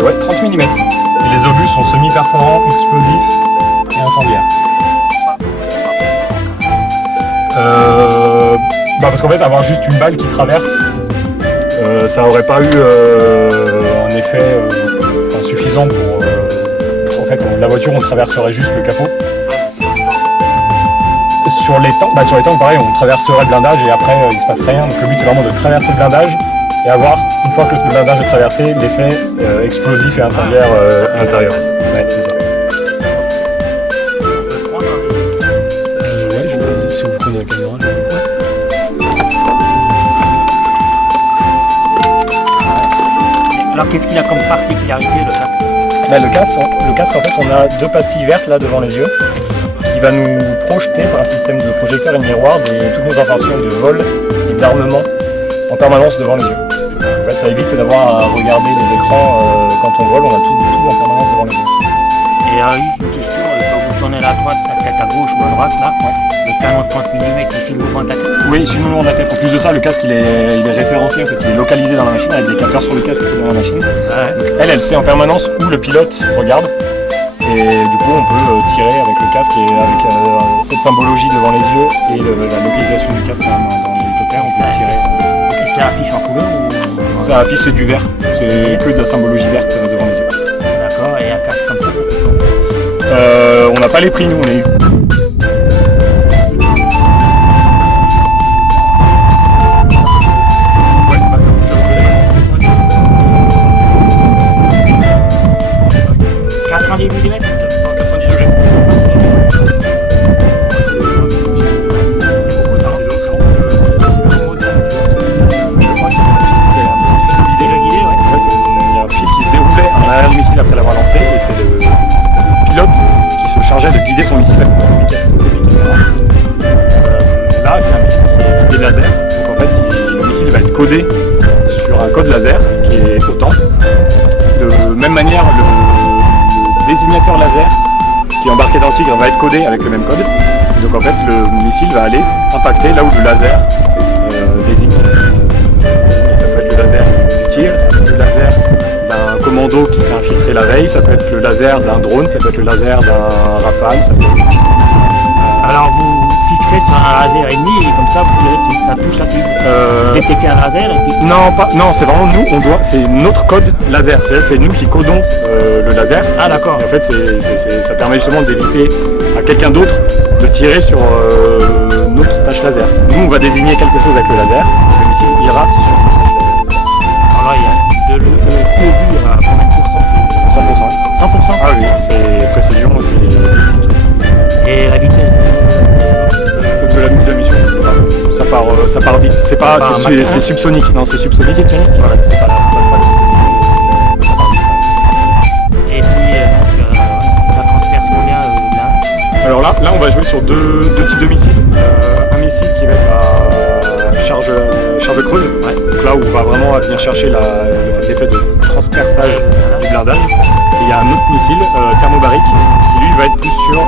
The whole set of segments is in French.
c'est 30 mm. Et les obus sont semi-perforants, explosifs et incendiaires. Parce qu'en fait, avoir juste une balle qui traverse, ça aurait pas eu un effet suffisant pour... en fait, la voiture, on traverserait juste le capot. Sur les tanks, pareil, on traverserait le blindage et après, il se passe rien. Donc le but, c'est vraiment de traverser le blindage et avoir, une fois que le blindage est traversé, l'effet explosif et incendiaire à l'intérieur. Ouais, c'est ça. Si vous prenez la caméra, Alors qu'est-ce qu'il a comme particularité le casque? Le casque, en fait, on a deux pastilles vertes là devant les yeux qui va nous projeter par un système de projecteur et de miroir toutes nos informations de vol et d'armement en permanence devant les yeux. En fait, ça évite d'avoir à regarder les écrans quand on vole, on a tout en permanence devant les yeux. Et une question, quand vous tournez la droite, la tête à gauche ou à droite, là, le canon de 30 mm, il filme au point de la tête? Oui, il filme au point de la tête. En plus de ça, le casque il est référencé, en fait, il est localisé dans la machine avec des capteurs sur le casque dans la machine. Ouais. Elle sait en permanence où le pilote regarde. Et du coup, on peut tirer avec le casque et avec cette symbologie devant les yeux et la localisation du casque dans l'hélicoptère, on peut tirer. Et ça affiche en couleur ou... Ça affiche, c'est du vert. C'est que de la symbologie verte devant les yeux. D'accord, et un casque comme ça coûte combien? On n'a pas les prix, nous, on est... après l'avoir lancé, et c'est le pilote qui se chargeait de guider son missile. Là, c'est un missile qui est guidé laser, donc en fait, le missile va être codé sur un code laser qui est autant. De même manière, le désignateur laser qui est embarqué dans le Tigre va être codé avec le même code. Donc en fait, le missile va aller impacter là où le laser désigne. Ça peut être le laser du Tigre, ça peut être le laser d'un commando qui s'est infiltré la veille, ça peut être le laser d'un drone, ça peut être le laser d'un Rafale, ça peut être... Alors vous fixez sur un laser ennemi et comme ça vous tirez dessus, ça touche la cible. Vous détectez un laser et puis... Non, c'est vraiment nous, c'est notre code laser, c'est nous qui codons le laser. Ah d'accord. En fait ça permet justement d'éviter à quelqu'un d'autre de tirer sur notre tâche laser. Nous on va désigner quelque chose avec le laser, le missile ira sur cette tâche laser. Alors là il y a le coût à combien de pourcents? 100%. 100%? Ah oui, c'est précision, c'est électrique. Et la vitesse de la mission, je sais pas. Ça part vite. C'est subsonique. Non, c'est subsonique. Voilà, ça passe pas vite. Ça part vite. Et puis, ça transperce combien là? Alors là, on va jouer sur deux types de missiles. Un missile qui va être à charge creuse. Ouais. Donc là où on va vraiment venir chercher l'effet de transperçage du blindage. Et il y a un autre missile thermobarique qui lui va être plus sur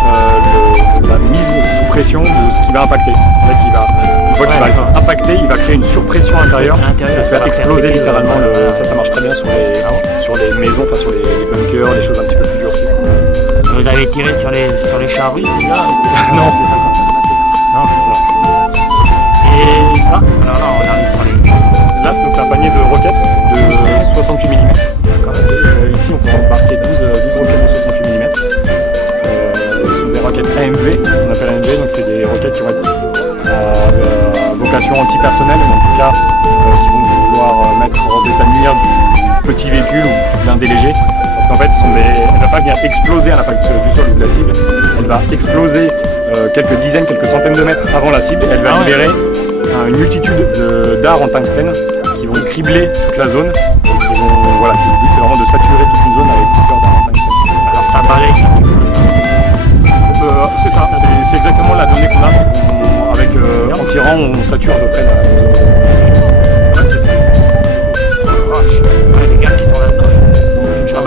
la mise sous pression de ce qui va impacter. C'est-à-dire qu'il va impacter, il va créer une surpression intérieure pour faire exploser littéralement ça marche très bien sur les maisons, enfin sur les bunkers, les choses un petit peu plus durcies. Vous avez tiré sur les chars russes déjà? Non, c'est ça comme ça. Non. Et ça? Alors là on arrive sur les... Là c'est un panier de roquettes de 68 mm. D'accord. Ici on peut embarquer 12 roquettes de 68 mm. Ce sont des roquettes AMV, ce qu'on appelle AMV, donc c'est des roquettes qui vont être à vocation antipersonnelle, mais en tout cas qui vont vouloir mettre hors d'état de nuire du petit véhicule ou du blindé léger. Parce qu'en fait, elle ne va pas venir exploser à l'impact du sol ou de la cible, elle va exploser quelques dizaines, quelques centaines de mètres avant la cible, et elle va libérer une multitude d'arts en tungstène qui vont cribler toute la zone. Le but c'est vraiment de saturer toute une zone avec plusieurs d'arts en tungstène. Alors ça balaye. C'est ça, c'est exactement la donnée qu'on a, c'est qu'en tirant on sature à peu près la zone. Les gars qui sont là-dedans. Il n'y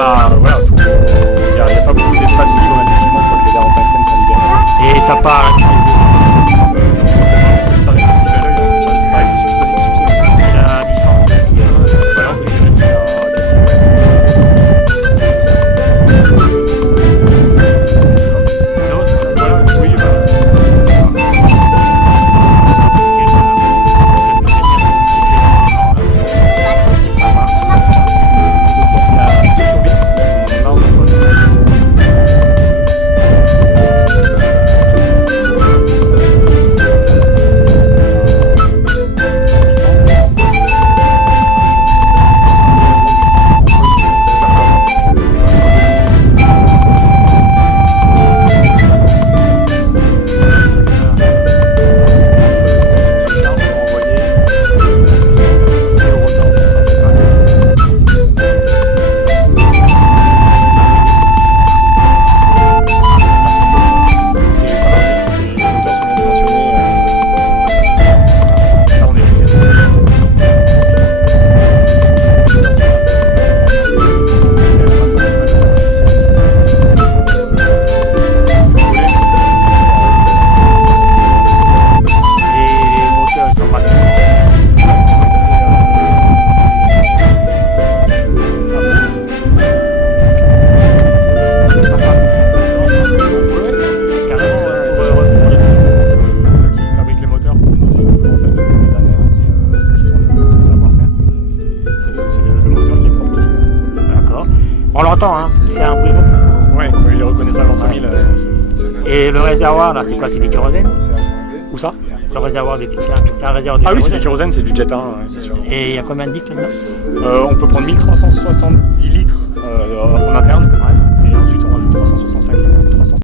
a pas beaucoup d'espace libre effectivement une fois que les dards en tungstène sont libérés. Et ça part à la vitesse de... Ça reste visible à l'œil, c'est pareil, c'est subsonique. Et la distance de tir, voilà, on fait On l'entend, hein, il fait un bruit rond. Ouais, il est reconnaissable entre 1000. Et le réservoir, là, c'est quoi? C'est du kérosène? Où ça? Le réservoir de c'est un réservoir de Ah oui, c'est kérosène. du kérosène, c'est du jet 1, ouais, c'est sûr. Et il y a combien de litres là-dedans? On peut prendre 1370